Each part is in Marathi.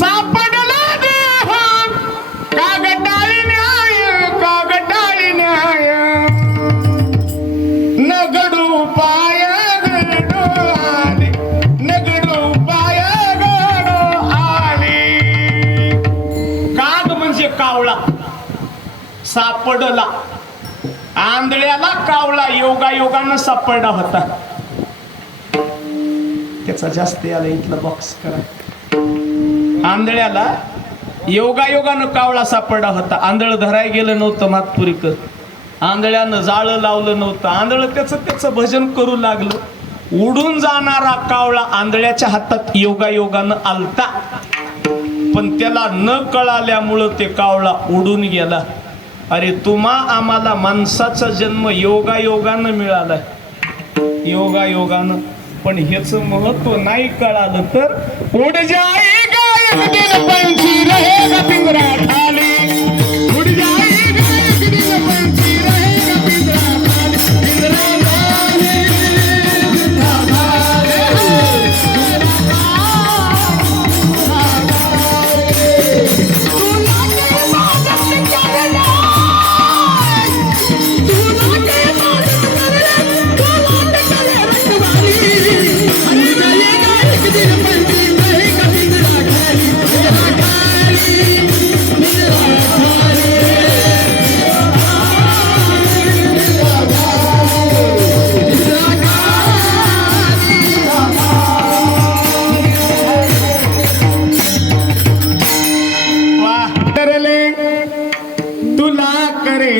सापडला देह कागटाळी न्याय नगडू पाय गडो आले नगडू पाय गडो आले. काग म्हणजे कावळा, सापडला. आंधळ्याला कावळा योगायोगानं सापडला होता. त्याचा जास्त आला इथला बॉक्स करा. आंधळ्याला योगायोगानं कावळा सापडला होता. आंधळ धराय गेलं नव्हतं मातपुरीकर. आंधळ्यानं जाळं लावलं नव्हतं. आंधळ त्याचं भजन करू लागलं. उडून जाणारा कावळा आंधळ्याच्या हातात योगायोगानं आलता, पण त्याला न कळाल्यामुळं ते कावळा उडून गेला. अरे तुम्हा आम्हाला माणसाचा जन्म योगायोगानं मिळालाय, योगायोगानं. पण ह्याच महत्व नाही कळालं तर उड जाएगा एक दिन पंछी रहेगा पिंजरा खाली. उड जाएगा एक दिन पंछी रहेगा पिंजरा खाली. पिंजरा खाली, पिंजरा खाली,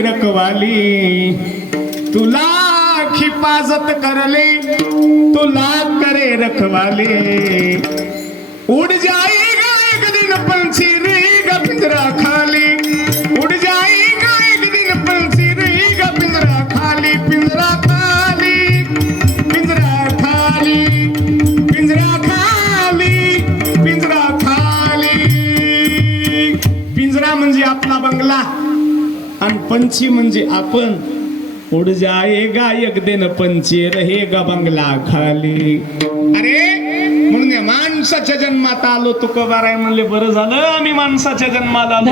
रखवाली तुला हिफाजत करले, तुला करे रखवाली. उड़ जाएगा एक दिन पंछी रहेगा पिंजरा खाली. उड़ जाएगा एक दिन पंछी रहेगा पिंजरा खाली. पिंजरा खाली, पिंजरा खाली, पिंजरा खाली, पिंजरा खाली. पिंजरा म्हणजे आपला बंगला आणि पंछी म्हणजे आपण. उड जाएगा एक दिन पंछी रहेगा बंगला खाली. अरे म्हणून या माणसाच्या जन्मात आलो तुकोबाराय म्हणले बरं झालं आम्ही माणसाच्या जन्माला आलो.